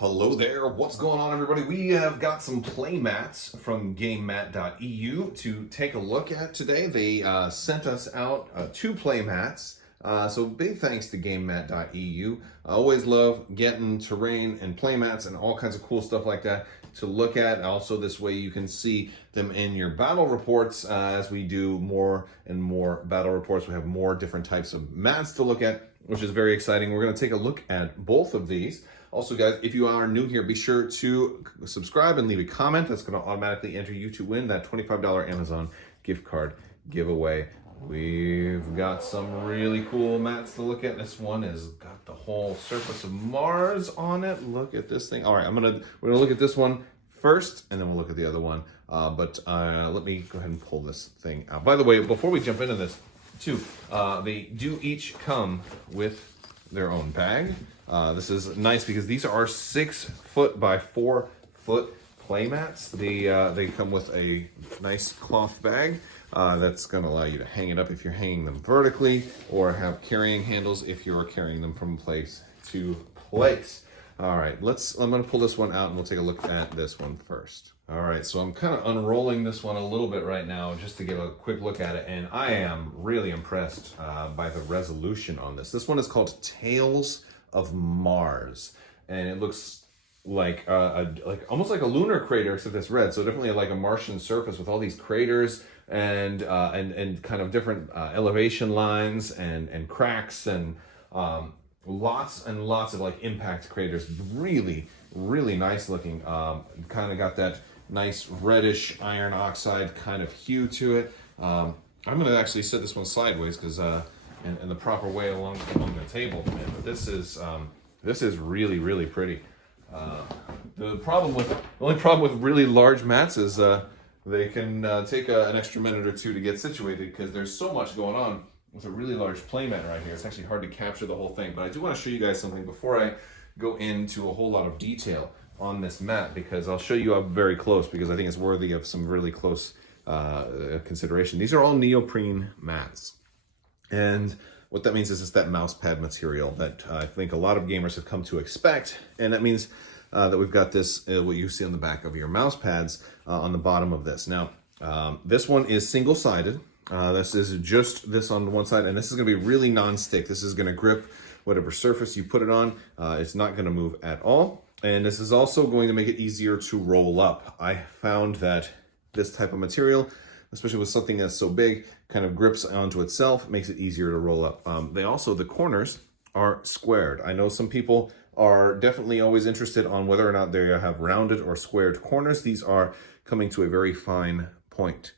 Hello there, what's going on everybody? We have got some play mats from GAMEMAT.EU to take a look at today. They sent us out 2 play mats. So big thanks to GAMEMAT.EU. I always love getting terrain and play mats and all kinds of cool stuff like that to look at. Also this way you can see them in your battle reports as we do more and more battle reports. We have more different types of mats to look at, which is very exciting. We're going to take a look at both of these. Also, guys, if you are new here, be sure to subscribe and leave a comment. That's going to automatically enter you to win that $25 Amazon gift card giveaway. We've got some really cool mats to look at. This one has got the whole surface of Mars on it. Look at this thing. All right, we're gonna look at this one first, and then we'll look at the other one. Let me go ahead and pull this thing out. By the way, before we jump into this, too, they do each come with their own bag. This is nice because these are 6 foot by 4 foot play mats. They come with a nice cloth bag that's going to allow you to hang it up if you're hanging them vertically, or have carrying handles if you're carrying them from place to place. All right, I'm going to pull this one out and we'll take a look at this one first. All right, so I'm kind of unrolling this one a little bit right now just to give a quick look at it, and I am really impressed by the resolution on this. This one is called Tales of Mars, and it looks like almost like a lunar crater, except it's red. So definitely like a Martian surface with all these craters and kind of different elevation lines and cracks and lots and lots of like impact craters. Really nice looking. Kind of got that nice reddish iron oxide kind of hue to it. I'm gonna actually set this one sideways because in the proper way along the table. But this is really pretty. The only problem with really large mats is they can take an extra minute or two to get situated because there's so much going on with a really large play mat right here. It's actually hard to capture the whole thing, but I do want to show you guys something before I go into a whole lot of detail on this mat, because I'll show you up very close because I think it's worthy of some really close consideration. These are all neoprene mats. And what that means is it's that mouse pad material that I think a lot of gamers have come to expect. And that means that we've got this, what you see on the back of your mouse pads on the bottom of this. Now, this one is single-sided. This is just this on one side, and this is gonna be really non-stick. This is gonna grip whatever surface you put it on. It's not gonna move at all. And this is also going to make it easier to roll up. I found that this type of material, especially with something that's so big, kind of grips onto itself, makes it easier to roll up. The corners are squared. I know some people are definitely always interested on whether or not they have rounded or squared corners. These are coming to a very fine point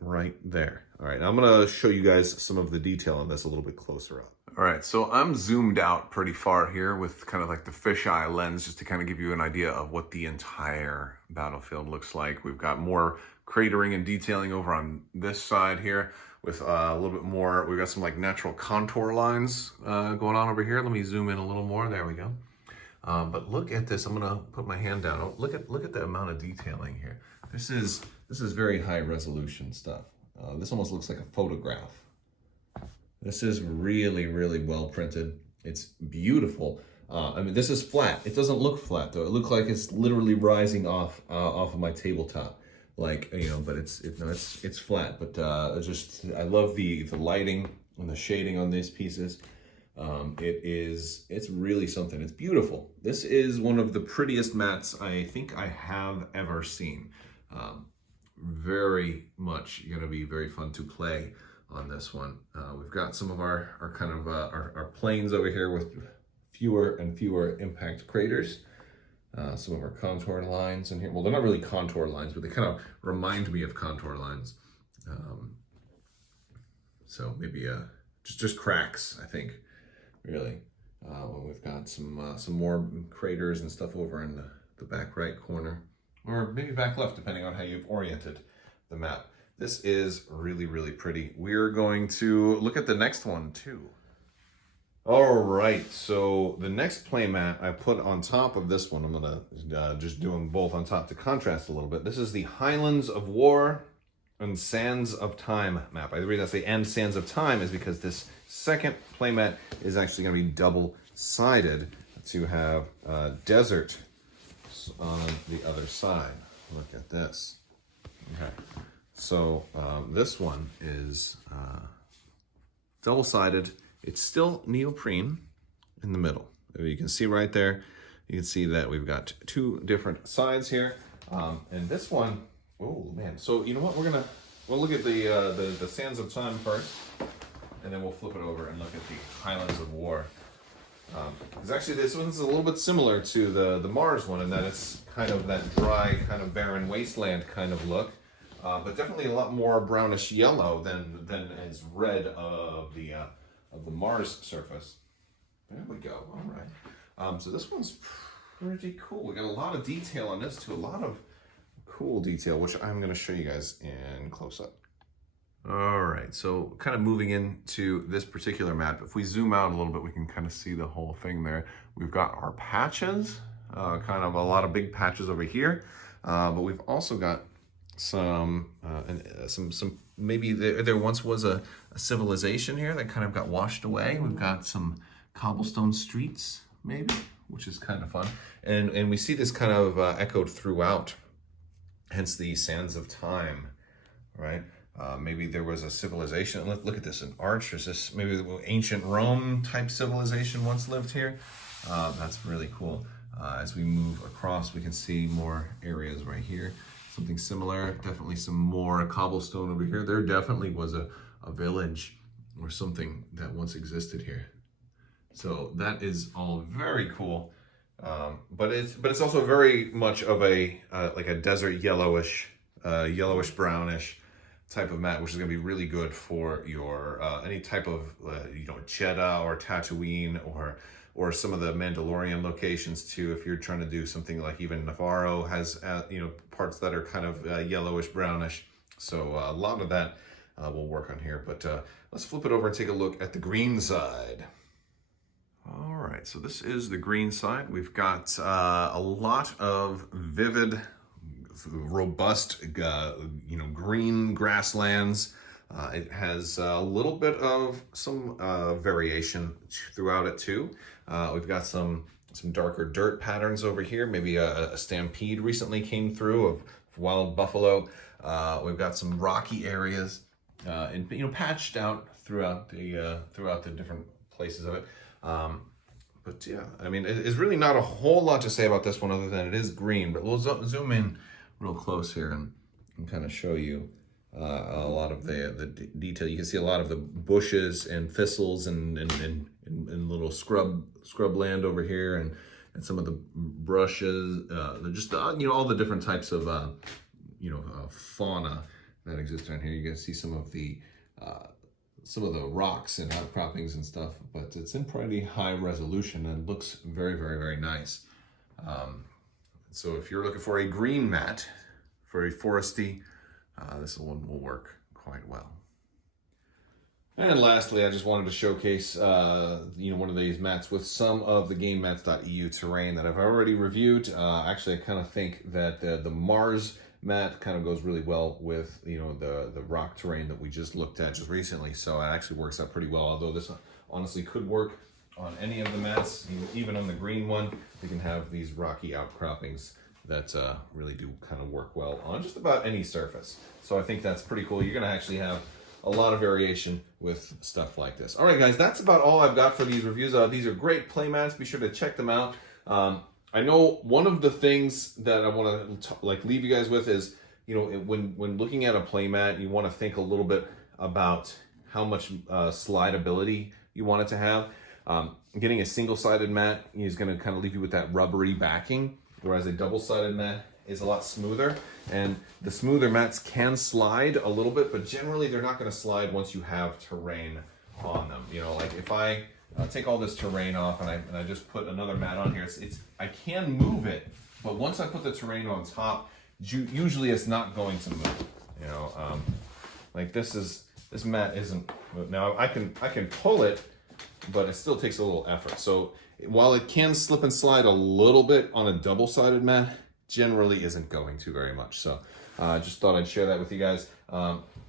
right there. All right, now I'm gonna show you guys some of the detail on this a little bit closer up. All right, so I'm zoomed out pretty far here with kind of like the fisheye lens just to kind of give you an idea of what the entire battlefield looks like. We've got more cratering and detailing over on this side here with a little bit more. We've got some like natural contour lines going on over here. Let me zoom in a little more. There we go. But look at this. I'm gonna put my hand down. Oh, look at the amount of detailing here. This is very high resolution stuff. This almost looks like a photograph. This is really well printed. It's beautiful. I mean, this is flat. It doesn't look flat though. It looks like it's literally rising off of my tabletop, like, you know. But it's flat. But I love the lighting and the shading on these pieces. It's really something. It's beautiful. This is one of the prettiest mats I think I have ever seen. Very much going to be very fun to play on this one. We've got some of our kind of our planes over here with fewer and fewer impact craters. Some of our contour lines in here. Well, they're not really contour lines, but they kind of remind me of contour lines. So maybe just cracks, I think, really. We've got some more craters and stuff over in the back right corner, or maybe back left, depending on how you've oriented the map. This is really pretty. We're going to look at the next one too. All right, so the next play mat I put on top of this one, I'm gonna just do them both on top to contrast a little bit. This is the Highlands of War and Sands of Time map. The reason I say and Sands of Time is because this second play mat is actually gonna be double-sided to have desert else on the other side. Look at this. Okay, so this one is double-sided. It's still neoprene in the middle. You can see right there, you can see that we've got two different sides here. And this one, oh man. So you know what, we'll look at the Sands of Time first, and then we'll flip it over and look at the Highlands of War. Because actually this one's a little bit similar to the Mars one in that it's kind of that dry, kind of barren wasteland kind of look. But definitely a lot more brownish yellow than is red of the Mars surface. There we go. All right. So this one's pretty cool. We got a lot of detail on this too. A lot of cool detail, which I'm going to show you guys in close up. All right. So kind of moving into this particular map. If we zoom out a little bit, we can kind of see the whole thing there. We've got our patches, kind of a lot of big patches over here, but we've also got some maybe there once was a civilization here that kind of got washed away. We've got some cobblestone streets maybe, which is kind of fun, and we see this kind of echoed throughout, hence the Sands of Time, right? Maybe there was a civilization. Look at this, an arch. Is this maybe the ancient Rome type civilization once lived here? That's really cool. As we move across, we can see more areas right here. Something similar, definitely some more cobblestone over here. There definitely was a village or something that once existed here. So that is all very cool. But it's also very much of a like a desert yellowish brownish type of mat, which is going to be really good for your any type of Jeddah or Tatooine or some of the Mandalorian locations too. If you're trying to do something like even Navarro has parts that are kind of yellowish brownish, so a lot of that will work on here. But let's flip it over and take a look at the green side. All right, so this is the green side. We've got a lot of vivid, robust, green grasslands. It has a little bit of some variation throughout it too. We've got some darker dirt patterns over here. Maybe a stampede recently came through of wild buffalo. We've got some rocky areas, and patched out throughout the different places of it. But yeah, I mean, it's really not a whole lot to say about this one other than it is green. But we'll zoom in real close here and kind of show you a lot of the detail. You can see a lot of the bushes and thistles and little scrub land over here, and some of the brushes, just all the different types of fauna that exist around here. You can see some of the rocks and outcroppings and stuff, but it's in pretty high resolution and looks very, very, very nice. So if you're looking for a green mat, very foresty, this one will work quite well. And lastly, I just wanted to showcase one of these mats with some of the GAMEMAT.EU terrain that I've already reviewed. Actually, I kind of think that the Mars mat kind of goes really well with the rock terrain that we just looked at just recently, so it actually works out pretty well. Although this honestly could work on any of the mats, even on the green one. We can have these rocky outcroppings that really do kind of work well on just about any surface. So I think that's pretty cool. You're going to actually have a lot of variation with stuff like this. All right, guys, that's about all I've got for these reviews. These are great play mats. Be sure to check them out. I know one of the things that I want to leave you guys with is, when looking at a playmat, you want to think a little bit about how much slideability you want it to have. Getting a single-sided mat is going to kind of leave you with that rubbery backing, whereas a double-sided mat is a lot smoother. And the smoother mats can slide a little bit, but generally they're not going to slide once you have terrain on them. Like if I take all this terrain off and I just put another mat on here, I can move it, but once I put the terrain on top, usually it's not going to move. Like this mat isn't. Now I can pull it, but it still takes a little effort. So while it can slip and slide a little bit on a double-sided mat, generally isn't going to very much. So just thought I'd share that with you guys.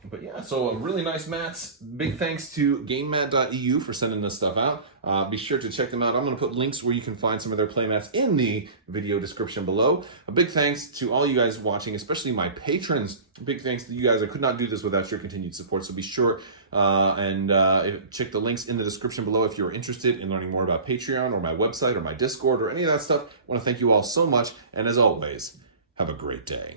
But yeah, so really nice mats. Big thanks to GAMEMAT.EU for sending this stuff out. Be sure to check them out. I'm going to put links where you can find some of their playmats in the video description below. A big thanks to all you guys watching, especially my patrons. Big thanks to you guys. I could not do this without your continued support, so be sure and check the links in the description below if you're interested in learning more about Patreon or my website or my Discord or any of that stuff. I want to thank you all so much, and as always, have a great day.